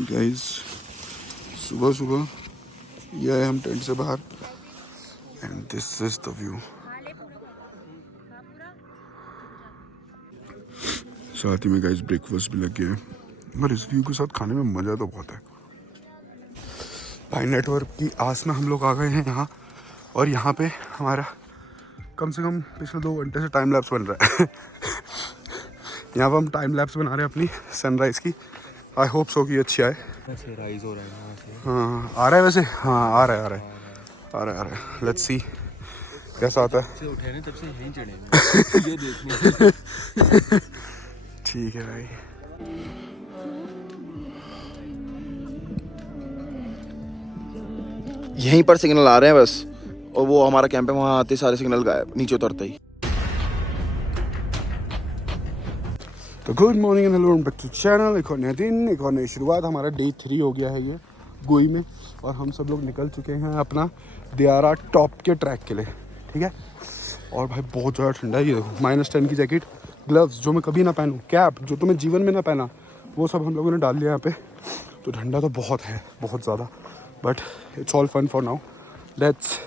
Guys सुबह सुबह ये है हम टेंट से बाहर and this is the view. साथ ही में गाइस ब्रेकफास्ट भी लग गया है और इस व्यू के साथ खाने में मज़ा तो बहुत है भाई। नेटवर्क की आस में हम लोग आ गए हैं यहाँ और यहाँ पे हमारा कम से कम पिछले 2 घंटे से टाइम लैप्स बन रहा है यहाँ पर हम टाइम लैप्स बना रहे हैं अपनी सनराइज़ की। आई होप सो कि अच्छी आए। वैसे राइज हो रहा है यहाँ से। हाँ आ रहा है वैसे, हाँ आ रहा है। लेट्स सी कैसा आता है। से उठे नहीं तब से यहीं चढ़े हैं। ये देखने ठीक है भाई। यहीं पर सिग्नल आ रहे हैं बस, और वो हमारा कैंप है, वहाँ आते सारे सिग्नल गायब नीचे उतरते ही। तो good morning and hello back to channel. एक और नया दिन, एक और नई शुरुआत। हमारा डे 3 हो गया है ये गोई में और हम सब लोग निकल चुके हैं अपना दियारा टॉप के ट्रैक के लिए। ठीक है, और भाई बहुत ज़्यादा ठंडा है। ये देखो -10 की जैकेट, ग्लव्स जो मैं कभी ना पहनूँ, कैप जो तो मैं जीवन में ना पहना, वो सब हम लोगों ने डाल लिया यहाँ पे। तो ठंडा तो बहुत है, बहुत ज़्यादा, but it's all fun for now. Let's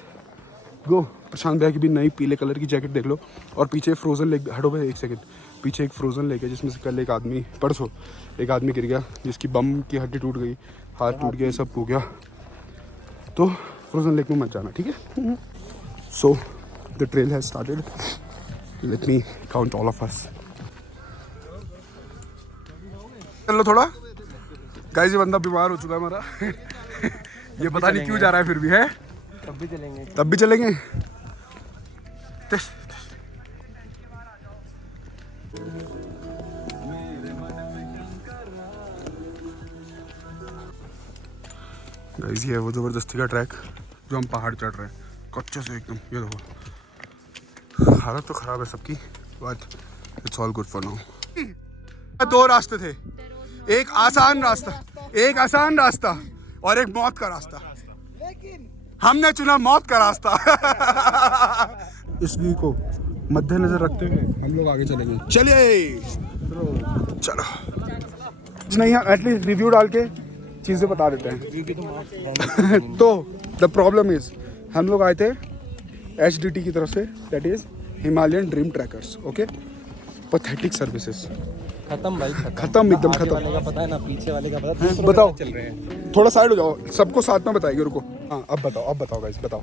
go. Prashant भैया की भी नई पीले कलर की जैकेट देख लो। और पीछे फ्रोजन लेक, हटो भाई एक सेकंड, पीछे एक फ्रोजन लेक है जिसमें से कल एक आदमी, परसों एक आदमी गिर गया जिसकी बम की हड्डी टूट गई, हाथ टूट गया, सब हो गया। तो फ्रोजन लेक में मत जाना, ठीक है। So the trail has started, let me count all of us. चलो थोड़ा गाइस, ये बंदा बीमार हो चुका है हमारा ये पता नहीं क्यों जा रहा है, फिर भी है। तब भी चलेंगे। गाइस ये है वो जबरदस्ती का ट्रैक जो हम पहाड़ चढ़ रहे हैं, कच्चे से एकदम। ये देखो हालत तो खराब है सबकी, but it's all good for now. 2 रास्ते थे, एक आसान रास्ता और एक मौत का रास्ता। हमने चुना मौत का रास्ता इस व्यू को मद्देनजर रखते हुए हम लोग आगे चलेंगे। चलिए चलो नहीं, एटलीस्ट रिव्यू डाल के चीज़ें बता देते हैं तो द प्रॉब्लम इज, हम लोग आए थे HDT की तरफ से, that is Himalayan dream trekkers. Okay, pathetic services खत्म भाई, खत्म, एकदम खत्म। वाले का पता है ना, पीछे वाले का पता है। बताओ, चल रहे हैं, थोड़ा साइड हो जाओ, सबको साथ में बताइए। रुको, हाँ अब बताओ गाइस, बताओ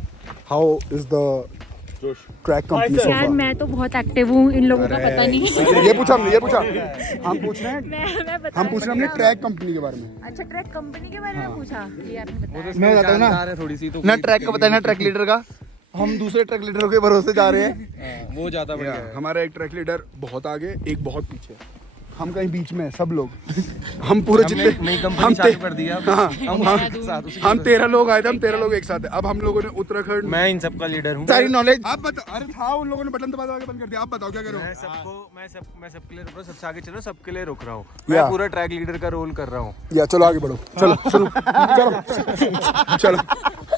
how is the track company so far. मैं तो बहुत एक्टिव हूँ, इन लोगों का पता नहीं। ये पूछा हम पूछ रहे हैं अपने ट्रैक कंपनी के बारे में। अच्छा, ट्रैक कंपनी के बारे में पूछा, ये आपने बताया। मैं बताता हूँ ना, थोड़ी सी तो ना ट्रैक का पता है ना ट्रैक लीडर का। हम दूसरे ट्रैक लीडरों के भरोसे जा रहे हैं। वो ज्यादा बढ़िया है। हमारा एक ट्रैक लीडर बहुत आगे, एक बहुत पीछे, हम कहीं बीच में, सब लोग हम पूरे जितने हम चालू कर दिया। हम 13 लोग आए थे, हम 13 लोग एक साथ है। अब हम लोगों ने उत्तराखंड, मैं इन सब का लीडर हूँ। सारी नॉलेज आप बताओ। अरे था, उन लोगों ने बटन दबा के बंद कर दिया। आप बताओ क्या करो। मैं सबके लिए रुक रहा हूँ, सबसे आगे चलो, सबके लिए रुक रहा हूँ। या। मैं पूरा ट्रैक लीडर का रोल कर रहा हूँ। या चलो आगे बढ़ो,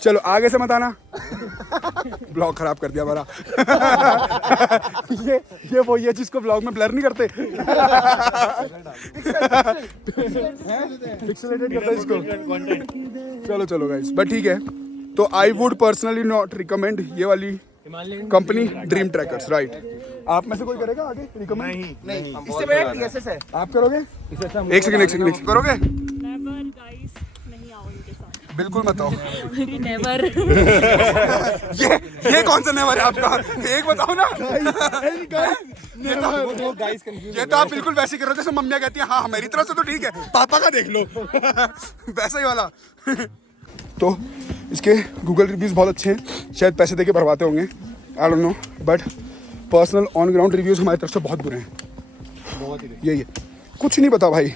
चलो आगे से मत आना, ब्लॉग खराब कर दिया हमारा ये वही है जिसको ब्लॉग में ब्लर नहीं करते पिक्सेलेटेड करता है इसको। चलो गाइस, बट ठीक है। तो I would personally not recommend ये वाली कंपनी ड्रीम ट्रैकर्स, राइट। आप में से कोई करेगा आगे रिकमेंड? नहीं, इससे बड़ा TSS है। आप करोगे? एक सेकंड करोगे? नेवर गाइस, नहीं आओ इनके साथ, बिल्कुल मत आओ। नेवर ये कौन सा नेवर है आपका? एक बताओ ना। ये तो आप बिल्कुल वैसे कर रहे हो जैसे मम्मियाँ कहती हैं हाँ मेरी तरफ से तो ठीक है, पापा का देख लो वैसा ही वाला तो इसके गूगल रिव्यूज़ बहुत अच्छे हैं, शायद पैसे देके भरवाते होंगे, I don't know, but personal on ground reviews हमारी तरफ से बहुत बुरे हैं। बहुत ही यही है, कुछ नहीं पता भाई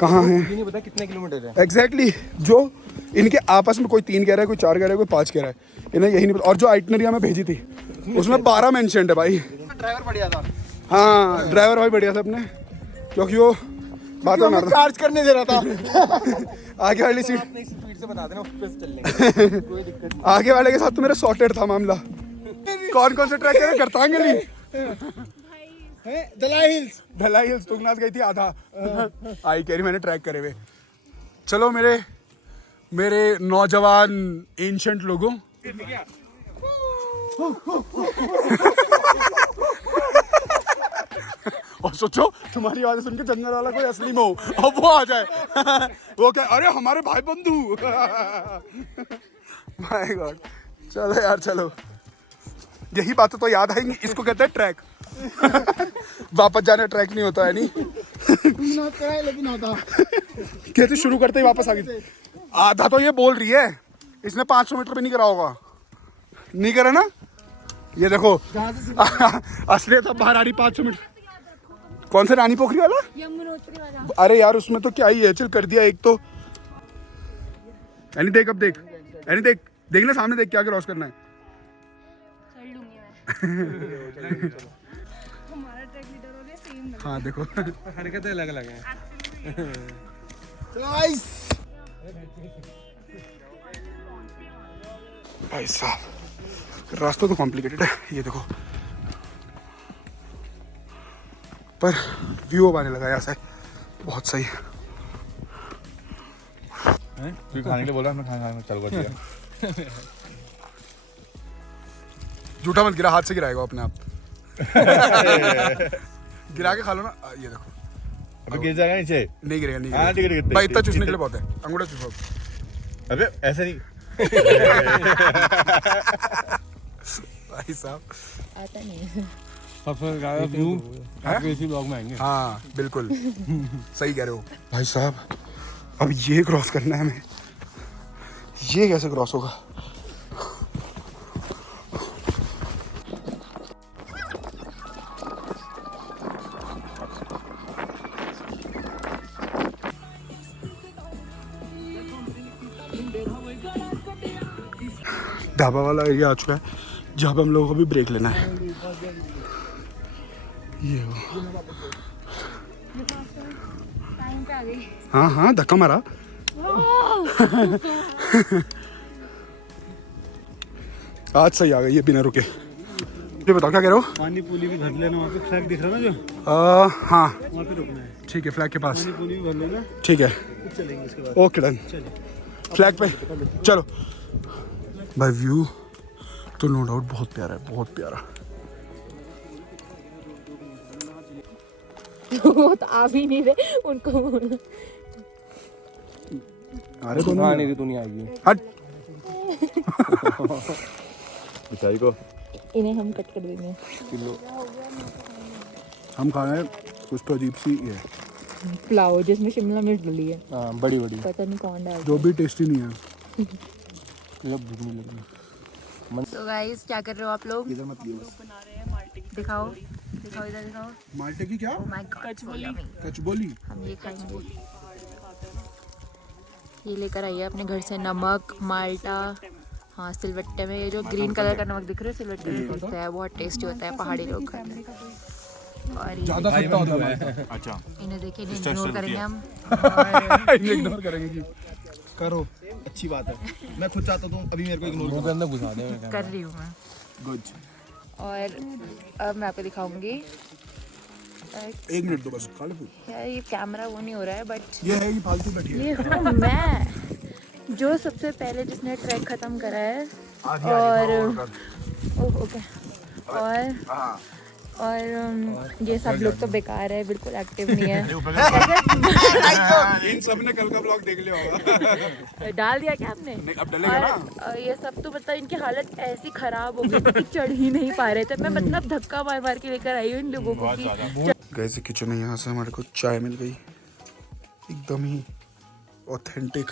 कहाँ है नहीं पता कितने किलोमीटर है एग्जैक्टली। जो इनके आपस में कोई 3 कह रहा है, कोई 4 कह रहा है, कोई 5 कह रहा है, इन्हें यही नहीं पता। और जो आइटनरी हमें भेजी थी उसमें 12 मेंशन्ड है भाई। ड्राइवर बढ़िया था। हाँ ड्राइवर भाई बढ़िया था अपने, क्योंकि वो बातों में चार्ज करने दे रहा था। आगे वाली सीट स्पीड से बता देना, उस पे चल लेंगे। कोई दिक्कत नहीं। आगे वाले के साथ तो मेरा सॉर्टेड था मामला। कौन कौन से ट्रैक करे? करतांगली, धलाई हिल्स तुंगनाथ गई थी आधा आई कह रही मैंने ट्रैक करे हुए। चलो मेरे मेरे नौजवान एंशंट लोगों, और सोचो तुम्हारी आवाज़ सुन के जंगल वाला कोई असली में हो और वो आ जाए वो क्या, अरे हमारे भाई बंधु माय गॉड। चलो यार चलो, यही बातें तो याद आएंगी, इसको कहते हैं ट्रैक। वापस जाने ट्रैक नहीं होता है नहीं लेकिन होता कहते शुरू करते ही वापस आ गई। आधा तो ये बोल रही है, इसने 500 मीटर पे नहीं करा होगा, नहीं करा ना। ये देखो असलियत अब बाहर आ रही। 500 मीटर कौन सा रानी पोखरी वाला? यमुनोत्री वाला। अरे यार उसमें तो क्या ही है, चल कर दिया एक तो। यानी देख, अब देख, यानी देख, देखना सामने देख क्या क्रॉस करना है। चल लूंगी मैं। हमारा ट्रैक लीडर हो गया सेम। हाँ देखो हरकतें अलग अलग हैं। भाई साहब रास्ता तो कॉम्प्लिकेटेड है, ये देखो, पर व्यू अब आने लगा यहाँ से, बहुत सही है। तू खाने के लिए बोला, मैं खाने में चालू कर दिया। झूठा मत गिरा, हाथ से गिराएगा अपने आप। गिरा के खा लो ना, ये देखो अबे गिर जाएगा नीचे। नहीं गिरेगा, नहीं हाँ, ठीक है, ठीक है, भाई इतना ठीक है, चूसने ठीक के है। लिए बहुत है, अंगूठा चूसो। अबे ऐसे नहीं। भाई साहब आता नहीं। सबसे ज्यादा व्यू आपके इसी ब्लॉग में आएंगे। हाँ बिल्कुल सही कह रहे हो भाई साहब। अब ये क्रॉस करना है हमें, ये कैसे क्रॉस होगा? ढाबा वाला एरिया आ चुका है जहाँ पे हम लोगों को भी ब्रेक लेना है। ये हो, टाइम पे आ गई। हाँ हाँ धक्का मारा। आज सही आ गई ये बिना रुके। ये बताओ क्या कह रहे हो? पानी पुली भी भर लेना, वहाँ पे फ्लैग दिख रहा ना जो, हाँ वहाँ पे रुकना है। ठीक है, फ्लैग के पास। पानी पुली भी भर लेना, ठीक है, फिर चलेंगे इसके बाद। Okay done. फ्लैग पे चलो भाई। व्यू तो नो डाउट बहुत प्यारा है, बहुत प्यारा। वो तो आ भी नहीं रहे उनको। अरे दोनों हाँ नहीं तू नहीं आएगी। हट। बेचारी को इन्हें हम कट कर देंगे। हम खा रहे हैं कुछ तो अजीब सी है, पुलाव जिसमें शिमला मिर्च डली है, हाँ बड़ी बड़ी। पता नहीं कौन डाल। जो भी टेस्टी नहीं है। जब भूख नहीं लगी। तो गाइस क्या कर रहे हो आप लोग? इधर मत लियो। दिखाओ दिखाओ, इधर दिखाओ। माल्टे की क्या? ओह माय गॉड, कचबोली। हम ये खाएंगे। ये लेकर आई है अपने घर से नमक, माल्टा। हाँ सिलवट्टे में, ये जो ग्रीन कलर का नमक दिख रहा है सिलवट्टे में पीसते हैं, बहुत टेस्टी होता है, पहाड़ी लोग खाते हैं। और ये ज्यादा खट्टा होता है। अच्छा इन्हें देखिए, इन्हें इग्नोर करेंगे हम। इग्नोर करेंगे जी। करो। अच्छी बात है, मैं खुद चाहता हूँ अभी मेरे को इग्नोर मुंह के अंदर घुसा दे। कर रही हूँ मैं। गुड। और अब मैं आपको दिखाऊंगी। 1 मिनट दो बस, खा ले फिर। यार ये कैमरा वो नहीं हो रहा है, बट ये है, ये फालतू बैठी है। ये हूँ मैं जो सबसे पहले जिसने ट्रैक खत्म करा है। और ओह ओके। और ये सब लोग तो बेकार है, बिल्कुल एक्टिव नहीं है। इन सब ने कल का ब्लॉग देख लिया होगा। डाल दिया क्या आपने? नहीं, अब डलेगा ना। और ये सब तो मतलब इनकी हालत ऐसी खराब हो गई थी कि चढ़ ही नहीं पा रहे थे। मैं मतलब धक्का मार मार के लेकर आई हूँ इन लोगों को कि गैस किचन है, यहाँ से हमारे को चाय मिल गई, एकदम ही ऑथेंटिक।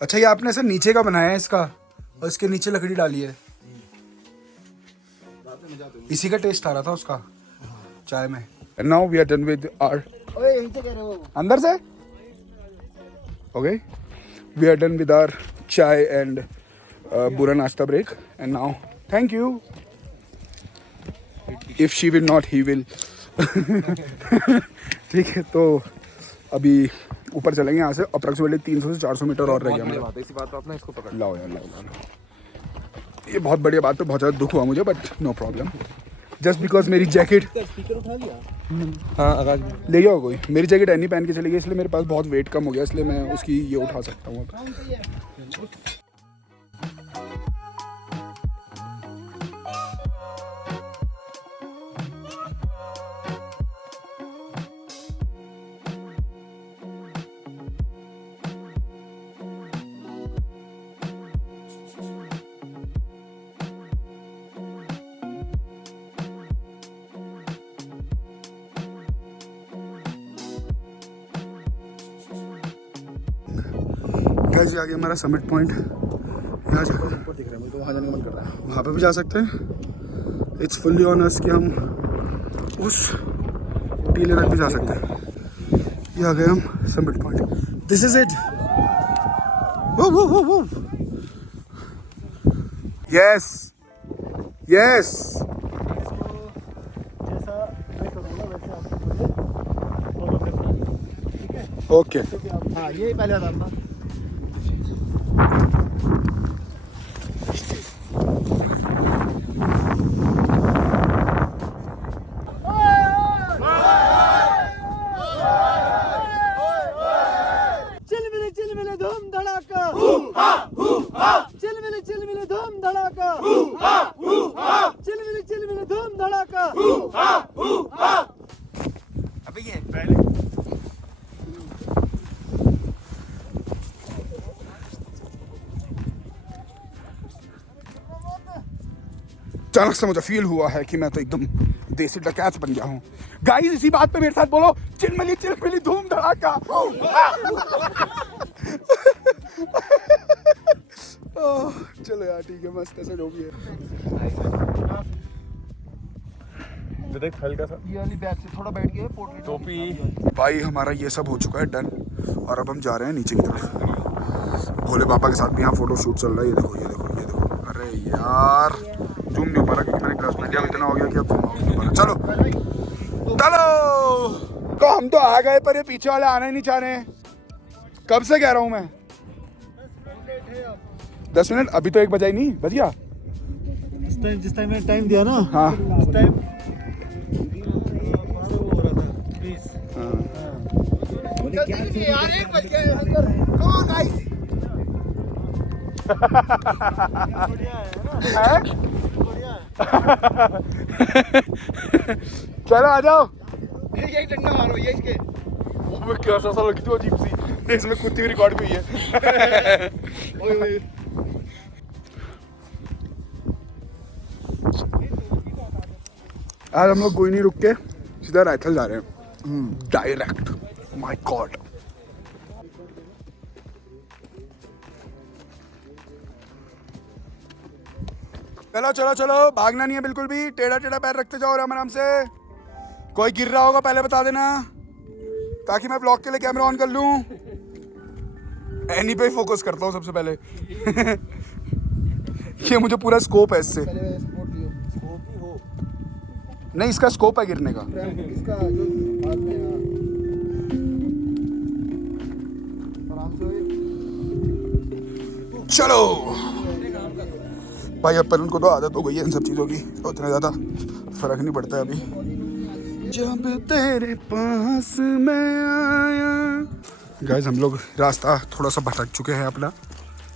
अच्छा ये आपने ऐसा नीचे का बनाया है इसका, और इसके नीचे लकड़ी डाली है, इसी का टेस्ट आ रहा था उसका चाय में। And now we are done with our, अंदर से okay, we are done with our chai and बुरा नाश्ता break. And now thank you, if she will not he will. ठीक है, तो अभी ऊपर चलेंगे यहाँ से। अप्रॉक्सीमेटली 300 से 400 मीटर और रह गया हमारा। इसी बात पे अपना इसको पकड़। लाओ यार, लाओ। ये बहुत बढ़िया बात है, बहुत ज़्यादा दुख हुआ मुझे, but no problem. Just because मेरी जैकेट हाँ आकाश ले गया कोई, मेरी जैकेट एनी पहन के चली गई, इसलिए मेरे पास बहुत वेट कम हो गया, इसलिए मैं उसकी ये उठा सकता हूँ अब। गाइस ये आ गया हमारा समिट पॉइंट। यहाँ जा ऊपर दिख रहा है मुझे, तो वहाँ जाने का मन कर रहा है। वहाँ पे भी जा सकते हैं। इट्स फुल्ली ऑन अस कि हम उस टीले तक भी जा सकते हैं। ये आ गए हम summit point. This is it. Yes yes. जैसा मैं करूँगा वैसे आप मुझे फॉलो करना है, ठीक है? ओके हाँ ये पहले बता था। चिल मिले धूम धड़ाका, चिल मिले धूम धड़ाका, चिल मिले धूम धड़ाका। अबे ये पहले अचानक से मुझे फील हुआ है कि मैं तो एकदम देसी डकैत बन गया हूँ। गाइस इसी बात पे मेरे साथ बोलो, चिलमिली धूम धड़ाका। ओह, चलो यार ठीक है, मस्त ऐसा जो भी है। देख हल्का सा ये वाली बैग से थोड़ा बैठ गए, पोर्ट्रेट टोपी भाई हमारा ये सब हो चुका है डन, और अब हम जा रहे हैं नीचे की तरफ। भोले बाबा के साथ भी यहाँ फोटो शूट चल रहा है। ये देखो ये देखो ये देखो। अरे यार जूम नहीं हो पा रहा क्योंकि मैंने ग्लास में लिया, इतना हो गया कि अब जूम नहीं हो पा रहा। चलो चलो तो हम तो आ गए, पर ये पीछे वाले आना ही नहीं चाह रहे हैं। कब से कह रहा हूँ मैं 10 मिनट, अभी तो 1 बजा ही नहीं, बज गया। जिस टाइम मैंने टाइम दिया ना, हाँ उस टाइम वो हो रहा था प्लीज। चलो आ जाओ। यही डंडा मारो, ये इसके क्या सा लगी थी अजीब सी, इसमें कुत्ती भी रिकॉर्ड भी हुई है। आज हम लोग कोई नहीं रुक के सीधा रायथल जा रहे हैं डायरेक्ट। माय गॉड चलो चलो चलो, भागना नहीं है बिल्कुल भी, टेढ़ा टेढ़ा पैर रखते जाओ आराम आराम से। कोई गिर रहा होगा पहले बता देना, ताकि मैं ब्लॉग के लिए कैमरा ऑन कर लूं। एनी पे फोकस करता हूँ सबसे पहले। ये मुझे पूरा स्कोप है इससे। नहीं इसका स्कोप है गिरने का। इसका जो हाथ में चलो भाई, अपन उनको तो आदत हो गई है इन सब चीज़ों की, तो उतना ज़्यादा फर्क नहीं पड़ता है अभी। जब तेरे पास मैं आया। गाइस हम लोग रास्ता थोड़ा सा भटक चुके हैं अपना,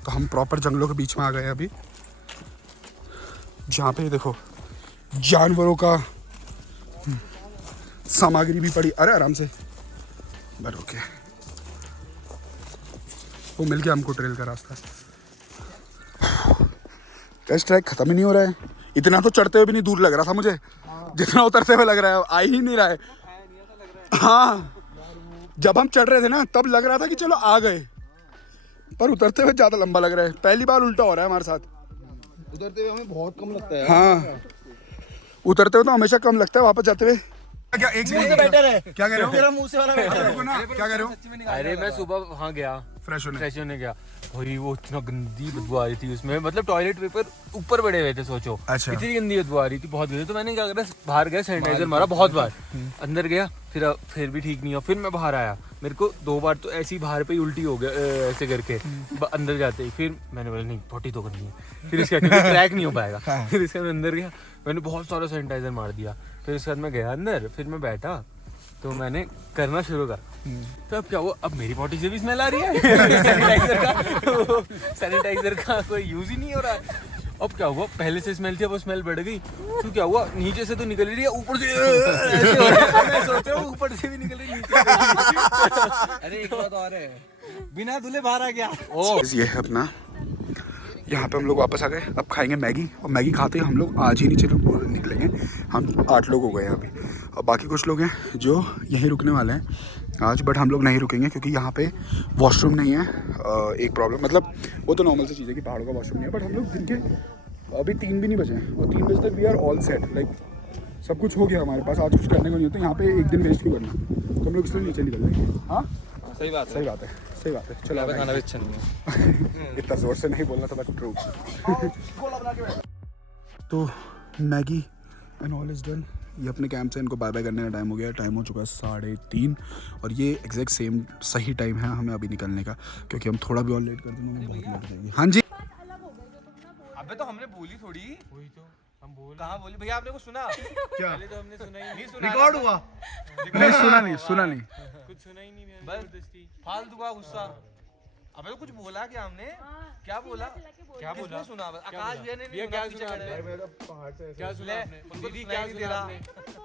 तो हम प्रॉपर जंगलों के बीच में आ गए हैं अभी, जहाँ पे देखो जानवरों का सामग्री भी पड़ी। अरे आराम से बट ओके, वो मिल गया हमको ट्रेल का रास्ता। टेस्ट ट्रैक खत्म ही नहीं हो रहा है, इतना तो चढ़ते हुए भी नहीं दूर लग रहा था मुझे, जितना उतरते हुए लग रहा है। आ ही नहीं रहा है। हाँ जब हम चढ़ रहे थे ना तब लग रहा था कि चलो आ गए, पर उतरते हुए ज़्यादा लंबा लग रहा है। पहली बार उल्टा हो रहा है हमारे साथ। उतरते हुए हमें बहुत कम लगता है। हाँ उतरते हुए तो हमेशा कम लगता है, वापस जाते हुए क्या एक सेकंड बेटर है। क्या कह रहे हो? तेरा मुंह से वाला बेटर है। रुको ना, क्या कह रहे हो? अरे मैं सुबह वहाँ गया फ्रेश होने। फ्रेश होने गया, भाई वो इतना गंदी बदबू आ रही थी उसमें, मतलब टॉयलेट पेपर ऊपर पड़े हुए थे, सोचो। अच्छा। इतनी गंदी बदबू आ रही थी, बहुत गंदी। तो मैंने क्या करा, बाहर गया, सैनिटाइजर मारा बहुत बार, अंदर गया, फिर भी ठीक नहीं हुआ। फिर मैं बाहर आया, मेरे को 2 बार तो ऐसे ही बाहर पे ही उल्टी हो गया ऐसे करके अंदर जाते ही। फिर मैंने बोला नहीं, पॉटी तो करनी है। फिर इसके बाद ट्रैक नहीं हो पाएगा। फिर इसके बाद अंदर गया, मैंने बहुत सारा सैनिटाइजर मार दिया। फिर उसके बाद मैं गया अंदर, फिर मैं बैठा तो मैंने करना शुरू करा। तो अब क्या हुआ, अब मेरी बॉडी से भी स्मेल आ रही है। सैनिटाइजर का कोई यूज ही नहीं हो रहा है। अब क्या हुआ, पहले से स्मेल थी, अब वो स्मेल बढ़ गई। तो क्या हुआ, नीचे से तो निकल रही है, ऊपर से ऐसे हो रहा है। मैं सोच रहा हूँ ऊपर से भी निकल रही, नीचे से भी। अरे एक बात और है, बिना धुले बाहर आ गया। ये है अपना, यहाँ पे हम लोग वापस आ गए। अब खाएंगे मैगी, और मैगी खाते ही हम लोग आज ही नीचे निकलेंगे। हम 8 लोग हो गए हैं अभी, और बाकी कुछ लोग हैं जो यहीं रुकने वाले हैं आज, बट हम लोग नहीं रुकेंगे क्योंकि यहाँ पे वॉशरूम नहीं है। एक प्रॉब्लम, मतलब वो तो नॉर्मल सी चीज़ है कि पहाड़ों का वॉशरूम नहीं है, बट हम लोग दिन के अभी 3 भी नहीं बजे हैं, और 3 बजे तक we are all set, like सब कुछ हो गया हमारे पास। आज कुछ करने को नहीं होता, यहाँ पे एक दिन वेस्ट क्यों करना, तो हम लोग इसलिए नीचे निकल जाएंगे। हाँ सही बात सही बात है, सही बात है। चलो खाना भी अच्छा नहीं है। इतना जोर से नहीं बोलना था, बट ट्रू। तो Maggi and all is done. ये अपने कैंप से इनको बाय बाय करने का टाइम हो गया। टाइम हो चुका है 3:30, और ये एग्जैक्ट सेम सही टाइम है हमें अभी निकलने का, क्योंकि हम थोड़ा भी और लेट कर देंगे बहुत लेट हो जाएगी। हाँ जी, अबे तो हमने बोली थोड़ी, वही तो हम बोल, कहाँ बोली भैया, आपने कुछ सुना क्या? पहले तो हमने सुना ही नहीं, सुना रिकॉर्ड हुआ नहीं, सुना नहीं कुछ सुना ही नहीं, जबरदस्ती फालतू का गुस्सा। अबे तो कुछ बोला क्या हमने? क्या बोला? क्या बोला? सुना आकाश भैया ने नहीं, क्या सुना आपने? मैं तो पहाड़ से क्या सुना आपने? उनको क्या सुना आपने?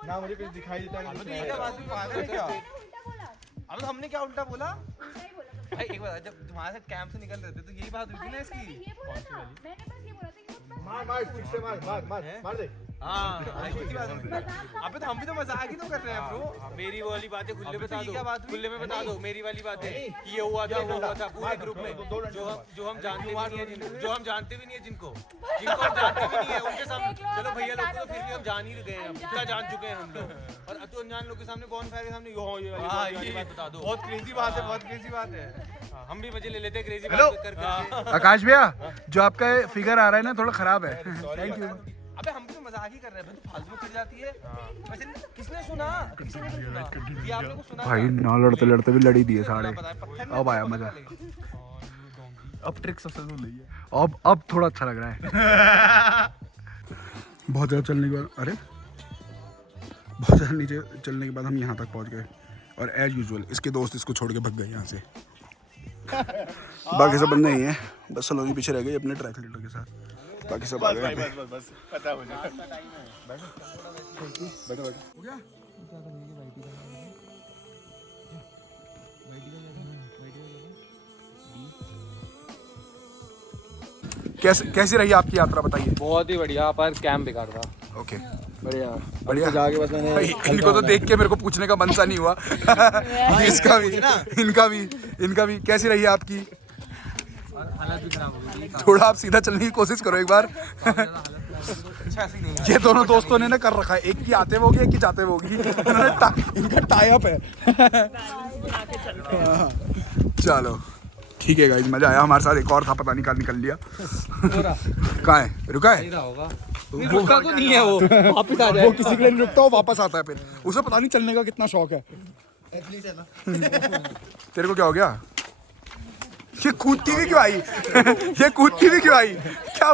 ना मुझे कुछ दिखाई देता अबे तो ये क्या बात हुई, पागल है क्या? अबे तो हमने क्या उल्टा बोला? भाई एक बार, जब तुम्हारे साथ कैंप से निकल रहे थे तो यही बात हुई थी ना इसकी। मार फिर से मार दे। हाँ अबे तो हम भी तो मजाक ही तो कर रहे हैं ब्रो। मेरी वाली बातें खुले बता दो, खुले में बता दो मेरी वाली बातें। ये हुआ था, वो हुआ था पूरे ग्रुप में, जो हम जानते भी नहीं है, जो हम जानते भी नहीं है, जिनको हम जानते भी नहीं है उनके सामने। चलो भैया लोग तो फिर भी हम जान ही गए हैं, इतना जान चुके हैं हम लोग। और अतु अनजान लोग के सामने, कौन फायर के सामने ये बात बता दो। बहुत क्रेजी बात है, बहुत क्रेजी बात है। हम भी मजे ले लेते हैं क्रेजी बात कर। आकाश भैया, जो आपका फिगर आ रहा है ना थोड़ा खराब है। Thank you. अबे हम भी तो मजाक ही कर रहे हैं, तो फालतू में चिढ़ जाती है। वैसे किसने सुना? किसने सुना? ये आप लोगों को सुना? भाई ना लड़ते लड़ते भी लड़ी दिए साढ़े। अब आया मजा, अब ट्रिक सक्सेसफुल नहीं है। अब थोड़ा अच्छा लग रहा है। बहुत ज़्यादा चलने के बाद, अरे बहुत ज़्यादा नीचे चलने के बाद हम यहाँ तक पहुँच गए, और एज यूजुअल इसके दोस्त इसको छोड़ के भग गए यहाँ से। बाकी सब बंदे ही हैं, बस सलोनी पीछे रह गई अपने ट्रैक लीडर के साथ। बाकी सब आ गए। बस पता हो जाए। बैठो हो गया। कैसी रही आपकी यात्रा, बताइए। बहुत ही बढ़िया, पर कैंप बेकार था। ओके, बढ़िया बढ़िया। जाके बस मैंने इनको तो देख के मेरे को पूछने का मन सा नहीं हुआ। इसका भी, इनका भी कैसी रही आपकी? हालत भी खराब हो गई। थोड़ा आप सीधा चलने की कोशिश करो एक बार। ये दोनों दोस्तों ने ना कर रखा है, एक की आते होगी एक की जाते होगी। इनका टाई अप है। चलो ठीक है गाइस, मजा आया। हमारे साथ एक और था, पता नहीं कहाँ निकल लिया। कहाँ है? रुका है? रुका तो नहीं है वो, वापस आ जाए। वो किसी के लिए नहीं रुकता, वो वापस आता है फिर। उसे पता नहीं चलने का कितना शौक है। तेरे को क्या हो गया? ये कूदती भी क्यों आई? ये कूदती भी क्यों आई? क्या?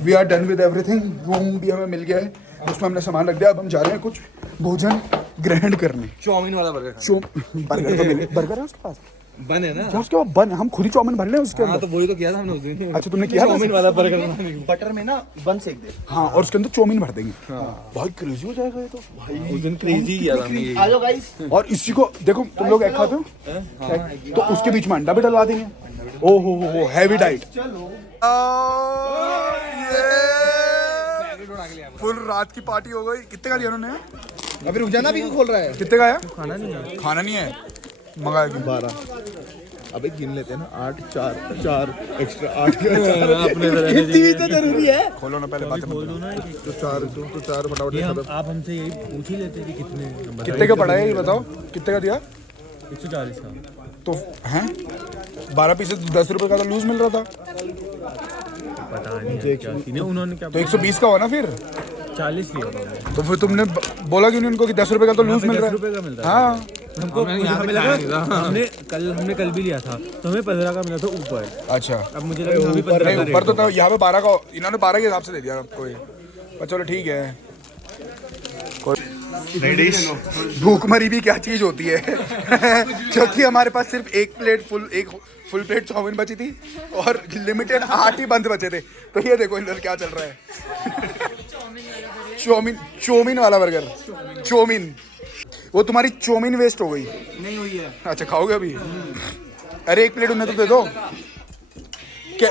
We are done with everything. Room भी हमें मिल गया है, उसमें हमने सामान रख दिया। अब हम जा रहे हैं कुछ भोजन ग्रहण करने। चाउमीन वाला बर्गर, बर्गर तो मिले, बर्गर है उसके पास, बन है ना? क्या उसके पास बन? हम खुद ही चाउमीन भर ले उसके अंदर। तो वही तो किया था हमने उस दिन। अच्छा तुमने किया चाउमीन वाला बर्गर बटर में ना बन सेक दे। हाँ, और उसके अंदर चाउमीन भर देंगे। भाई क्रेजी हो जाएगा ये तो। उस दिन क्रेजी किया था हमने। आ जाओ गाइस। और इसी को देखो, तुम लोग एग खाते हो, तो उसके बीच में अंडा भी डलवा देंगे। ओ हो हैवी डाइट। फुल रात की पार्टी हो गई। कितने का लिया उन्होंने? अभी रुक जाना, भी खोल रहा है। कितने का है? खाना नहीं है, मंगाया क्यों? 12। अबे गिन लेते हैं ना, 8 4 एक्स्ट्रा 8 कितनी भी तो जरूरी है। खोलो ना पहले, बातें बोल दो ना तो 4 फटाफट। आप हमसे यही पूछ ही लेते कि कितने कितने का पड़ा है ये बताओ, कितने का दिया? 140 का। तो हैं 12 पीस 10 रुपए का तो लूज मिल रहा था। पता नहीं क्या सीन है, उन्होंने क्या तो 120 का हो ना फिर। 40 लिया था उन्होंने। तो फिर तुमने बोला क्यों नहीं उनको कि 10 रुपए का तो लूज मिल रहा 10 है। रुपए का मिलता है। हाँ हमको हमें लगा हमने कल भी लिया था तो हमें 15 का मिला था ऊपर। अच्छा अब मुझे लगा अभी 15 नहीं का ऊपर तो रेट था, यहाँ पे 12 का इन्होंने 12 के हिसाब से दे दिया आपको ये। पर चलो ठीक है। भूखमरी भी क्या चीज होती है क्योंकि हमारे पास सिर्फ एक फुल प्लेट चाउमीन बची थी और लिमिटेड 8 ही बंद बचे थे। तो ये देखो इधर क्या चल रहा है चौमीन वाला बर्गर। चौमीन वो तुम्हारी चौमीन वेस्ट हो गई। नहीं हुई है। अच्छा खाओगे अभी? अरे एक प्लेट उन्हें तो दे दो। क्या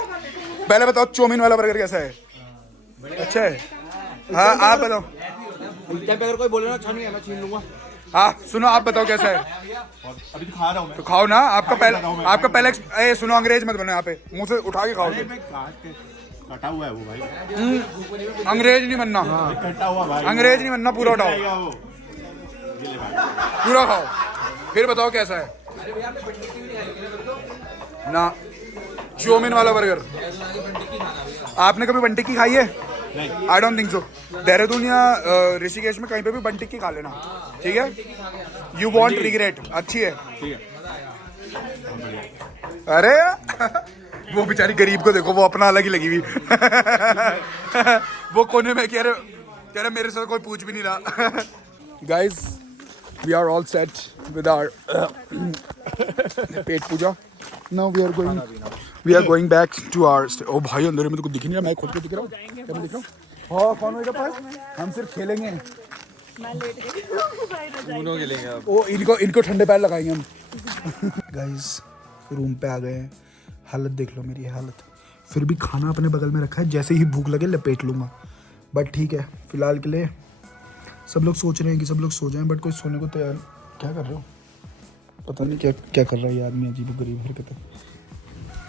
पहले बताओ चौमीन वाला बर्गर कैसा है? अच्छा है। हाँ आप बताओ। अगर कोई बोले ना अच्छा नहीं है मैं छीन लूंगा। हाँ सुनो आप बताओ कैसा है? अभी तो खा रहा हूँ मैं। तो खाओ ना। आपका पहले ए सुनो अंग्रेज मत बनो यहाँ पे, मुंह से उठा के खाओ। कटा हुआ है वो भाई। अंग्रेज नहीं बनना। कटा हुआ भाई। अंग्रेज नहीं बनना, पूरा उठाओ वो पूरा खाओ फिर बताओ कैसा है ना। चौमीन वाला बर्गर आपने कभी बन टिक्की खाई है? I don't think so. Dehradun या ऋषिकेश में कहीं पे भी बन टिक्की खा लेना, ठीक है? You want regret. अच्छी है। अरे वो बेचारी गरीब को देखो, वो अपना अलग ही लगी हुई वो कोने में कह रहे मेरे साथ कोई पूछ भी नहीं रहा। Guys we are all set with our पेट पूजा। Now we are going back to our. ओ भाई अंदर में तो कुछ दिख नहीं रहा, मैं खुद को दिख रहा हूँ। क्या मैं दिख रहा हूँ? हाँ कौन होगा पास? हम सिर्फ खेलेंगे। दोनों खेलेंगे अब। ओ इनको ठंडे पैर लगाएंगे हम। गाइस रूम पे आ गए हैं। हालत देख लो मेरी हालत। फिर भी खाना अपने बगल में रखा है, जैसे ही भूख लगे लपेट लूँगा। बट ठीक है फिलहाल के लिए सब लोग सोच रहे हैं कि सब लोग सो जाएं, बट कोई सोने को तैयार। क्या कर रहे हो? पता नहीं क्या क्या कर रहा है ये आदमी, अजीब गरीब हरकतें।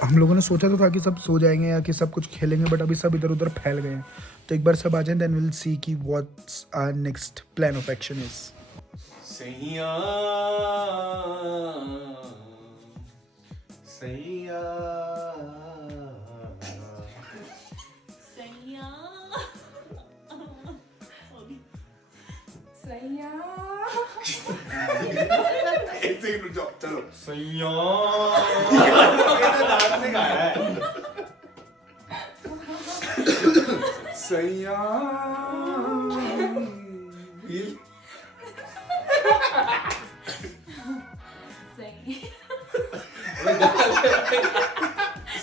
हम लोगों ने सोचा तो था कि सब सो जाएंगे या कि सब कुछ खेलेंगे, बट अभी सब इधर उधर फैल गए हैं। तो एक बार सब आ जाएं, देन विल सी कि what's our next plan of action is. सैया सैया एक सेकंड रुक जाओ, चलो। सैया सैया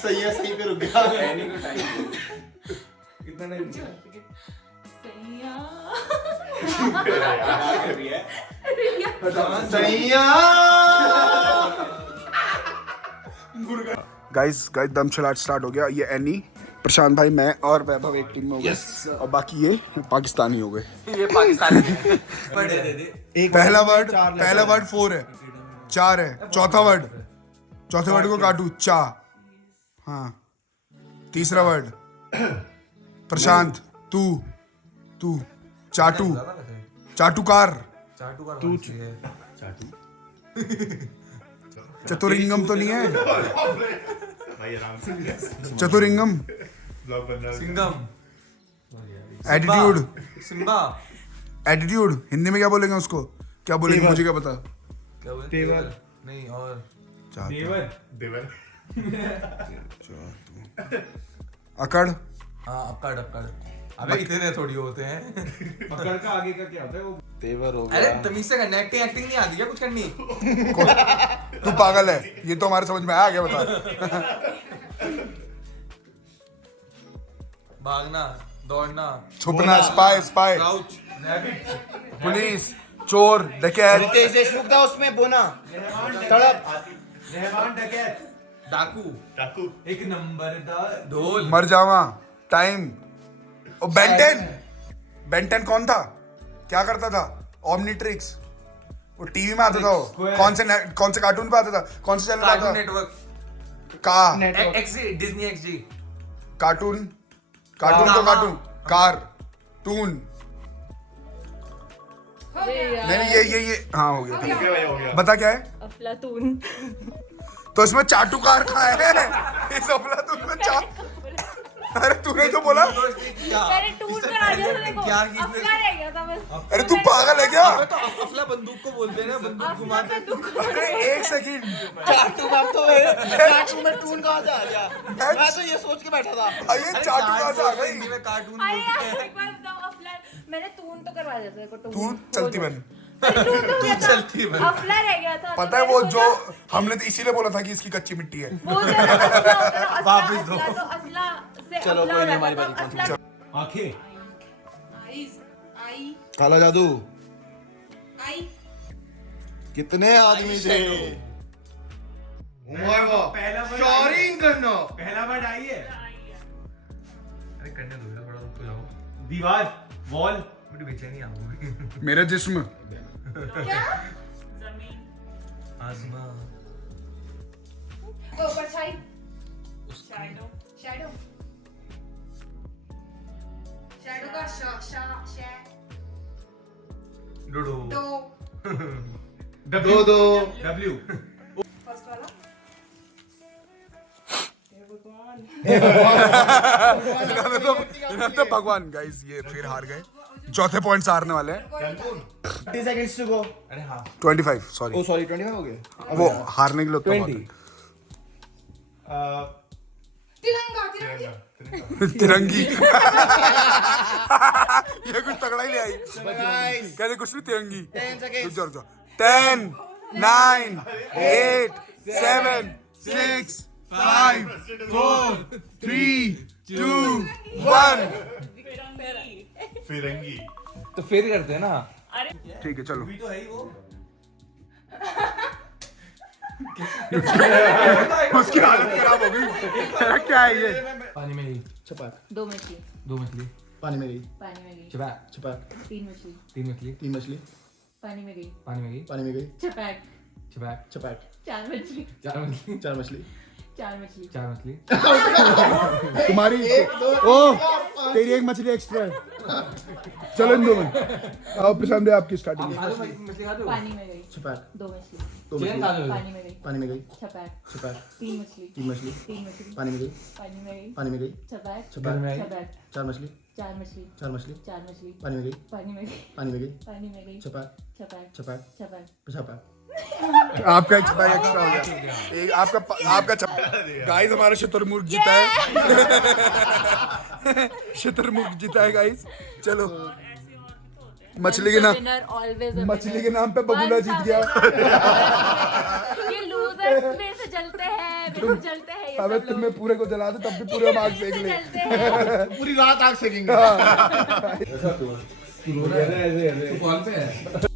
सही है, सही पे रुक गया। कितना नहीं गाइस दम चला स्टार्ट हो गया। ये एनी, प्रशांत भाई, मैं और वैभव एक टीम में हो गए। और बाकी ये पाकिस्तानी हो गए। ये पाकिस्तानी पहला वर्ड 4 है, 4 है। चौथे वर्ड को काटू, चा। हाँ तीसरा वर्ड प्रशांत, तू चाटुकार। चतुरिंगम तो नहीं है? चतुरिंगम। सिंगम एटीट्यूड। सिम्बा एटीट्यूड हिंदी में क्या बोलेंगे उसको? क्या बोलेंगे मुझे क्या पता। क्या बोलते हैं? तेवर नहीं और देवर अकड़। हाँ अक्कड़ अबे इतने थोड़ी होते हैं। पकड़ का आगे का क्या होता है वो? तेवर हो अरे तमीज से करना, एक्टिंग नहीं आती क्या कुछ करनी? तू पागल है, ये तो हमारे समझ में आया। क्या बता? भागना, दौड़ना, छुपना, स्पाई, क्राउच, पुलिस, चोर, डकैत, रितेश देशमुख था उसमें, बोना, तड़प, डाकू, एक नंबर दा ढोल, मर जावा, टाइम। और बेंटेन कौन था? क्या करता था? ओमनीट्रिक्स। वो टीवी में आता था। वो कौन से कार्टून पे आता था? कौन से चैनल पे आता था? Network, XD, Disney XD, cartoon car toon. नहीं ये हाँ हो गया ठीक है। बता क्या है? अफलातून। तो इसमें चाटुकार कहाँ है? इस अफलातून में अरे तूने तो बोला। मैंने टून करा दिया था देखो। अफला रह गया था बस। अरे तू पागल है क्या? अफला बंदूक को बोलते हैं ना, बंदूक घुमाते हैं। अरे एक सेकंड, चाटू नाम तो है, चाटू में टून कहाँ से आ गया? मैं तो ये सोच के बैठा था ये चाटू कहाँ से आ गई? कार्टून अरे यार एक बार बताओ अफला मैंने टून तो करवा दिया था देखो टून। तू चलती बन। टून चलती बन। अफला रह गया था। पता है वो जो हमने तो इसीलिए बोला था कि इसकी कच्ची मिट्टी है। वापस दो। तो असला से चलो कोई नहीं, हमारी बारी। आंखें आई काला जादू आई कितने आदमी थे? पहला वर्ड आई है। अरे करने दो थोड़ा, रुक तो जाओ। दीवार, वॉल, मुझे बेचैनी आ गई। मेरा जिस्म। क्या? आसमां, तो परछाई। शैडो शैडो शैडो का शै डोडो, दो दो डब्ल्यू, फर्स्ट वाला तो भगवान गाइस ये फिर हार गए। चौथे पॉइंट हारने वाले हैं। 30 seconds to go। अरे हाँ 25 सॉरी। ओ सॉरी 25 हो गए। वो हारने के लिए उतना 20। तिरंगा तिरंगा तिरंगी। ये कुछ तगड़ा ही ले आई। कहते कुछ नहीं तिरंगी। 10 seconds। रुक जाओ 10 9 8 7 6 5 4 3 2 1। फिरंगी। तो फिर करते हैं ना। ठीक है चलो। तो है ही वो। उसकी हालत खराब हो गई। क्या है ये? पानी में गई, छपाक। दो मछली दो मछली, पानी में गई। पानी में गई छपाक, छपाक। तीन मछली तीन मछली, 3 मछली। पानी में गई पानी में गई, पानी में गई। छपैक छपाक, छपाक। चार मछली 4 मछली। चार मछली चार मछली, तुम्हारी ओ तेरी एक मछली एक्स्ट्रा है। चलो इन दो में आओ पसंद है आपकी स्टार्टिंग। खा दो मछली, खा दो। पानी में गई छपाक। दो मछली दो चिकन मछली। खा दो। पानी में गई पानी में गई। छपैक छपाक। तीन मछली 3 मछली। तीन मछली पानी में गई। पानी में गई पानी में गई। छपैक छपाक। में आई। छपैक 4 मछली। चार मछली 4 मछली। चार मछली पानी में गई। पानी में गई पानी में गई। पानी में गई छपाक। छपैक छपाक। छपैक छपाक। आपका एक छपाई एक्स्ट्रा हो गया। एक आपका गाइस हमारा शुतुरमुर्ग जीता है। शुतुरमुर्ग जीता है गाइस। चलो मछली के नाम विनर ऑलवेज मछली के नाम पे बबूला जीत गया। ये लूजर्स मेरे से जलते हैं मेरे से जलते हैं ये अबे सब तुम्हें पूरे को जला दे तब भी पूरे आग सेक लोग ले। जलते हैं पूरी रात आग सेकेंगे। ऐसे ऐसे कॉल पे है।